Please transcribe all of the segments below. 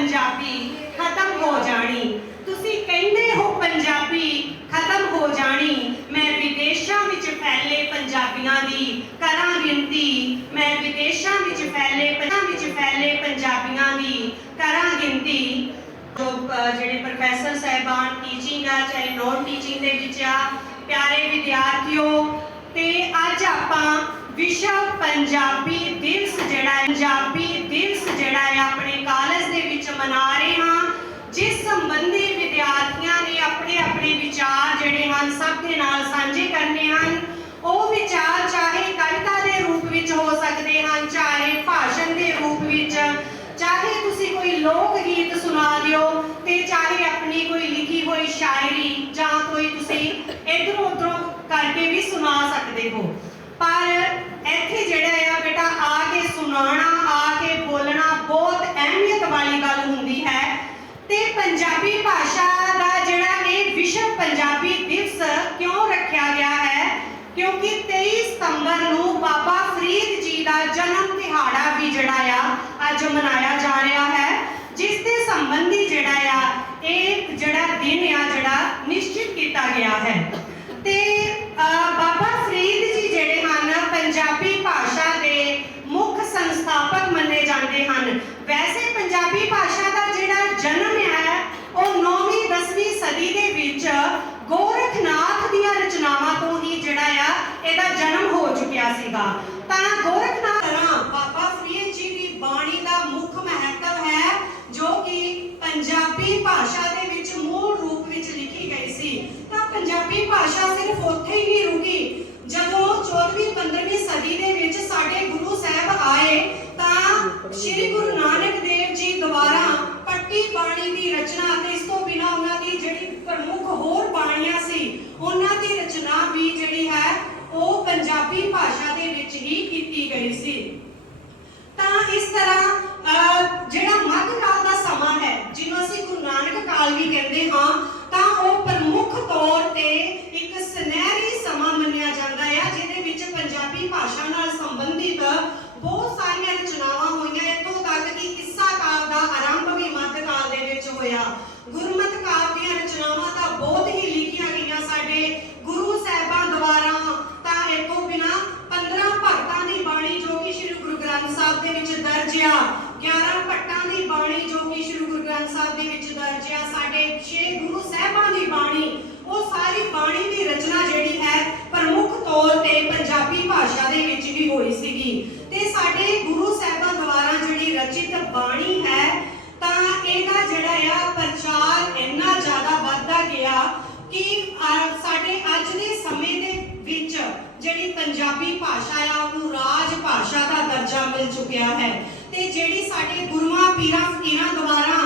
ਪੰਜਾਬੀ ਖਤਮ ਹੋ ਜਾਣੀ। ਤੁਸੀਂ ਕਹਿੰਦੇ ਹੋ ਪੰਜਾਬੀ ਖਤਮ ਹੋ ਜਾਣੀ। ਮੈਂ ਵਿਦੇਸ਼ਾਂ ਵਿੱਚ ਫੈਲੇ ਪੰਜਾਬੀਆਂ ਦੀ ਕਰਾਂ ਗਿਣਤੀ। ਮੈਂ ਵਿਦੇਸ਼ਾਂ ਵਿੱਚ ਫੈਲੇ ਪੰਜਾਂ ਵਿੱਚ ਫੈਲੇ ਪੰਜਾਬੀਆਂ ਦੀ ਕਰਾਂ ਗਿਣਤੀ। ਜੋ ਜਿਹੜੇ ਪ੍ਰੋਫੈਸਰ ਸਹਿਬਾਨ ਟੀਚਿੰਗ ਆ, ਚਾਹੇ ਨੋਨ ਟੀਚਿੰਗ ਦੇ ਵਿੱਚ ਆ, ਪਿਆਰੇ ਵਿਦਿਆਰਥੀਓ, ਤੇ ਅੱਜ ਆਪਾਂ ਵਿਸ਼ਵ ਪੰਜਾਬੀ ਦਿਵਸ ਜਿਹੜਾ ਪੰਜਾਬੀ ਦਿਵਸ ਜਿਹੜਾ ਦੇ ਨਾਲ ਸਾਂਝੇ ਕਰਨੇ ਹਨ। ਉਹ ਵਿਚਾਰ ਚਾਹੇ ਕਵਿਤਾ ਦੇ ਰੂਪ ਵਿੱਚ ਹੋ ਸਕਦੇ ਹਨ, ਚਾਹੇ ਭਾਸ਼ਣ ਦੇ ਰੂਪ ਵਿੱਚ। ਚਾਹੇ ਤੁਸੀਂ ਕੋਈ ਲੋਕ ਗੀਤ ਸੁਣਾ ਦਿਓ ਤੇ ਚਾਹੇ ਆਪਣੀ ਕੋਈ ਲਿਖੀ ਹੋਈ ਸ਼ਾਇਰੀ ਜਾਂ ਕੋਈ ਤੁਸੀਂ ਇਧਰੋਂ ਉਧਰੋਂ ਕਰਕੇ ਵੀ ਸੁਣਾ ਸਕਦੇ ਹੋ। ਪਰ ਇੱਥੇ ਜਿਹੜਾ ਆ ਬੇਟਾ ਆ ਕੇ ਸੁਣਾਉਣਾ ਆ ਕੇ ਬੋਲਣਾ ਬਹੁਤ ਅਹਿਮੀਅਤ ਵਾਲੀ ਗੱਲ ਹੁੰਦੀ ਹੈ ਤੇ ਪੰਜਾਬੀ ਭਾਸ਼ਾ ਦਾ ਜਿਹੜਾ ਇਹ ਵਿਸ਼ਵ ਪੰਜਾਬੀ ਦਿਵਸ ਕਿਉਂ ਰੱਖਿਆ ਗਿਆ ਹੈ ਕਿਉਂਕਿ 23 ਸਤੰਬਰ ਨੂੰ ਬਾਬਾ ਫਰੀਦ ਜੀ ਦਾ ਜਨਮ ਦਿਹਾੜਾ ਵੀ ਜਿਹੜਾ ਆ, ਅੱਜ ਮਨਾਇਆ ਜਾ ਰਿਹਾ ਹੈ ਜਿਸ ਦੇ ਸੰਬੰਧੀ ਜਿਹੜਾ ਆ ਇਹ ਜਿਹੜਾ ਦਿਨ ਆ ਜਿਹੜਾ ਨਿਸ਼ਚਿਤ ਕੀਤਾ ਗਿਆ ਹੈ ਤੇ ਅਹ, ਬਾਬਾ ਫਰੀਦ ਜੀ ਜਿਹੜੇ ਹਨ ਪੰਜਾਬੀ ਭਾਸ਼ਾ ਦੇ ਮੁੱਖ ਸੰਸਥਾਪਕ ਮੰਨੇ ਜਾਂਦੇ ਹਨ ਵੈਸੇ ਪੰਜਾਬੀ ਭਾਸ਼ਾ ਦਾ ਜਿਹੜਾ ਜਨਮ ਹੈ ਉਹ 9ਵੀਂ 10ਵੀਂ ਸਦੀ ਦੇ ਵਿੱਚ ਗੋਰਖਨਾਥ ਦੀਆਂ ਰਚਨਾਵਾਂ ਤੋਂ ਹੀ ਜਿਹੜਾ ਆ ਇਹਦਾ ਜਨਮ ਹੋ ਚੁੱਕਿਆ ਤਾਂ ਗੋਰਖਨਾਥ ਤਰ੍ਹਾਂ ਬਾਬਾ ਫਰੀਦ ਜੀ ਦੀ ਬਾਣੀ ਦਾ ਮੁੱਖ ਮਹੱਤਵ ਹੈ, ਜੋ ਕਿ ਪੰਜਾਬੀ ਭਾਸ਼ਾ ਦੇ ਵਿੱਚ ਮੂਲ ਰੂਪ ਵਿੱਚ ਲਿਖੀ ਗਈ ਸੀ। ਤਾਂ ਪੰਜਾਬੀ ਭਾਸ਼ਾ ਸਿਰਫ ਉੱਥੇ ਹੀ ਨਹੀਂ ਰੁਕੀ। ਜਦੋਂ 14ਵੀਂ 15ਵੀਂ ਸਦੀ ਦੇ ਵਿੱਚ ਸਾਡੇ ਗੁਰੂ ਸਾਹਿਬ ਆਏ, ਤਾਂ ਸ੍ਰੀ ਗੁਰੂ ਨਾਨਕ ਦੇਵ ਜੀ ਦੁਆਰਾ ਪੱਟੀ ਬਾਣੀ ਦੀ ਰਚਨਾ ਅਤੇ ਇਸ ਤੋਂ ਬਿਨਾਂ ਉਹਨਾਂ ਦੀ ਜਿਹੜੀ ਪ੍ਰਮੁੱਖ ਹੋਰ ਬਾਣੀਆਂ ਸੀ ਉਹਨਾਂ ਦੀ ਰਚਨਾ ਵੀ ਜਿਹੜੀ ਹੈ ਉਹ ਪੰਜਾਬੀ ਭਾਸ਼ਾ ਦੇ ਵਿੱਚ ਹੀ ਕੀਤੀ ਗਈ ਸੀ ਤਾਂ ਇਸ ਤਰ੍ਹਾਂ ਅਹ, ਜਿਹੜਾ ਮੱਧਕਾਲ ਦਾ ਸਮਾਂ ਹੈ ਜਿਹਨੂੰ ਅਸੀਂ ਗੁਰੂ ਨਾਨਕ ਕਾਲ ਵੀ ਕਹਿੰਦੇ ਹਾਂ ਤਾਂ ਉਹ ਪ੍ਰਮੁੱਖ ਤੌਰ ਤੇ ਇੱਕ ਸੁਨਹਿਰੀ ਸਮਾਂ ਮੰਨਿਆ ਜਾਂਦਾ ਹੈ ਜਿਹਦੇ ਵਿੱਚ ਪੰਜਾਬੀ ਭਾਸ਼ਾ ਨਾਲ ਸੰਬੰਧਿਤ ਬਹੁਤ ਸਾਰੀਆਂ ਰਚਨਾਵਾਂ ਹੋਈਆਂ ਇੱਥੋਂ ਤੱਕ ਕਿ ਕਿੱਸਾ ਕਾਵ ਦਾ ਆਰੰਭ ਵੀ ਮੱਧਕਾਲ ਦੇ ਵਿੱਚ ਹੋਇਆ ਗੁਰਮਤਿ ਕਾਵ ਦੀਆਂ ਰਚਨਾਵਾਂ ਤਾਂ ਬਹੁਤ ਹੀ ਲਿਖੀਆਂ ਗਈਆਂ ਸਾਡੇ ਗੁਰੂ ਸਾਹਿਬਾਂ ਦੁਆਰਾ ਤਾਂ ਇਹ ਤੋਂ ਬਿਨਾ 15 ਭਗਤਾਂ ਦੀ ਬਾਣੀ ਜੋ ਕਿ ਸ੍ਰੀ ਗੁਰੂ ਗ੍ਰੰਥ ਸਾਹਿਬ ਦੇ ਵਿੱਚ ਦਰਜ ਆ 11 ਭੱਟਾਂ ਦੀ ਬਾਣੀ ਜੋ ਕਿ ਸ੍ਰੀ ਗੁਰੂ ਗ੍ਰੰਥ ਸਾਹਿਬ ਦੇ ਵਿੱਚ ਦਰਜ ਆ, ਸਾਡੇ 6 ਗੁਰੂ ਸਾਹਿਬਾਂ ਦੀ ਬਾਣੀ, ਉਹ ਸਾਰੀ ਬਾਣੀ ਦੀ ਰਚਨਾ ਜਿਹੜੀ ਹੈ, ਪ੍ਰਮੁੱਖ ਤੌਰ ਤੇ ਪੰਜਾਬੀ ਭਾਸ਼ਾ ਦੇ ਵਿੱਚ ਵੀ ਹੋਈ ਸੀਗੀ। ਤੇ ਸਾਡੇ ਗੁਰੂ ਸਾਹਿਬਾਂ ਦੁਆਰਾ ਜਿਹੜੀ ਰਚਿਤ ਬਾਣੀ ਹੈ, ਤਾਂ ਇਹਦਾ ਜਿਹੜਾ ਆ ਪ੍ਰਚਾਰ ਇੰਨਾ ਜ਼ਿਆਦਾ ਵੱਧਦਾ ਗਿਆ ਕਿ ਸਾਡੇ ਅੱਜ ਦੇ ਸਮੇਂ ਦੇ ਵਿੱਚ ਜਿਹੜੀ ਪੰਜਾਬੀ ਭਾਸ਼ਾ ਆ, ਉਹਨੂੰ ਰਾਜ ਭਾਸ਼ਾ ਦਾ ਮਿਲ ਚੁੱਕਿਆ ਹੈ। ਤੇ ਜਿਹੜੀ ਸਾਡੇ ਗੁਰੂਆਂ, ਪੀਰਾਂ, ਫਕੀਰਾਂ ਦੁਆਰਾ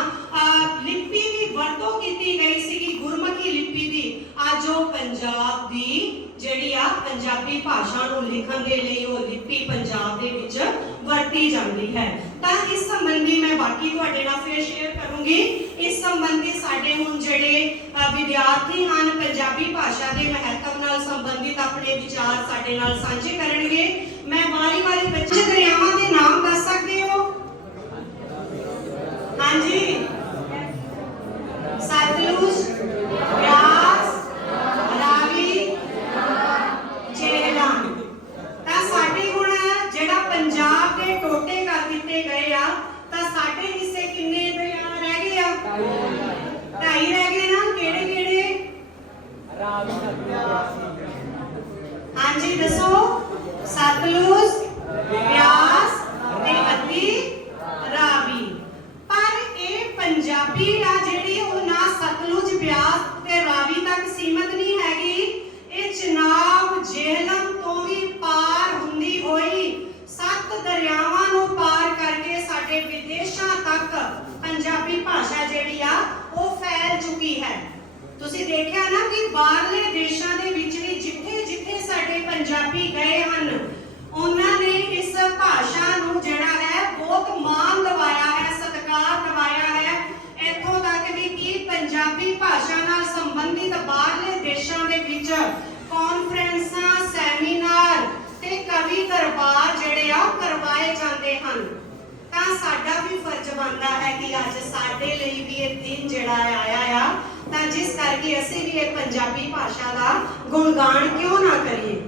ਲਿਪੀ ਦੀ ਵਰਤੋਂ ਕੀਤੀ ਗਈ ਸੀਗੀ, ਗੁਰਮੁਖੀ ਲਿਪੀ ਦੀ, ਅੱਜ ਉਹ ਪੰਜਾਬ ਦੀ ਜਿਹੜੀ ਆ ਪੰਜਾਬੀ ਭਾਸ਼ਾ ਨੂੰ ਲਿਖਣ ਦੇ ਲਈ ਉਹ ਲਿਪੀ ਪੰਜਾਬ ਦੇ ਵਿੱਚ ਵਰਤੀ ਜਾਂਦੀ ਹੈ। ਤਾਂ ਇਸ ਸੰਬੰਧੀ ਮੈਂ ਬਾਕੀ ਤੁਹਾਡੇ ਨਾਲ ਫਿਰ ਸ਼ੇਅਰ ਕਰੂੰਗੀ। ਇਸ ਸੰਬੰਧੀ ਸਾਡੇ ਹੁਣ ਜਿਹੜੇ ਵਿਦਿਆਰਥੀ ਹਨ, ਪੰਜਾਬੀ ਭਾਸ਼ਾ ਦੇ ਮਹੱਤਵ ਨਾਲ ਸੰਬੰਧਿਤ ਆਪਣੇ ਵਿਚਾਰ ਸਾਡੇ ਨਾਲ ਸਾਂਝੇ ਕਰਨਗੇ। ਮੈਂ ਵਾਰੀ-ਵਾਰੀ ਬੱਚੇ Amen. ਵੀ ਹੈ ਕਿ ਅੱਜ ਸਾਡੇ ਲਈ ਵੀ ਇਹ ਦਿਨ ਜਿਹੜਾ ਹੈ ਆਇਆ ਆ। ਤਾਂ ਜਿਸ ਕਰਕੇ ਅਸੀਂ ਵੀ ਇਹ ਪੰਜਾਬੀ ਭਾਸ਼ਾ ਦਾ ਗੁਣਗਾਨ ਕਿਉਂ ਨਾ ਕਰੀਏ?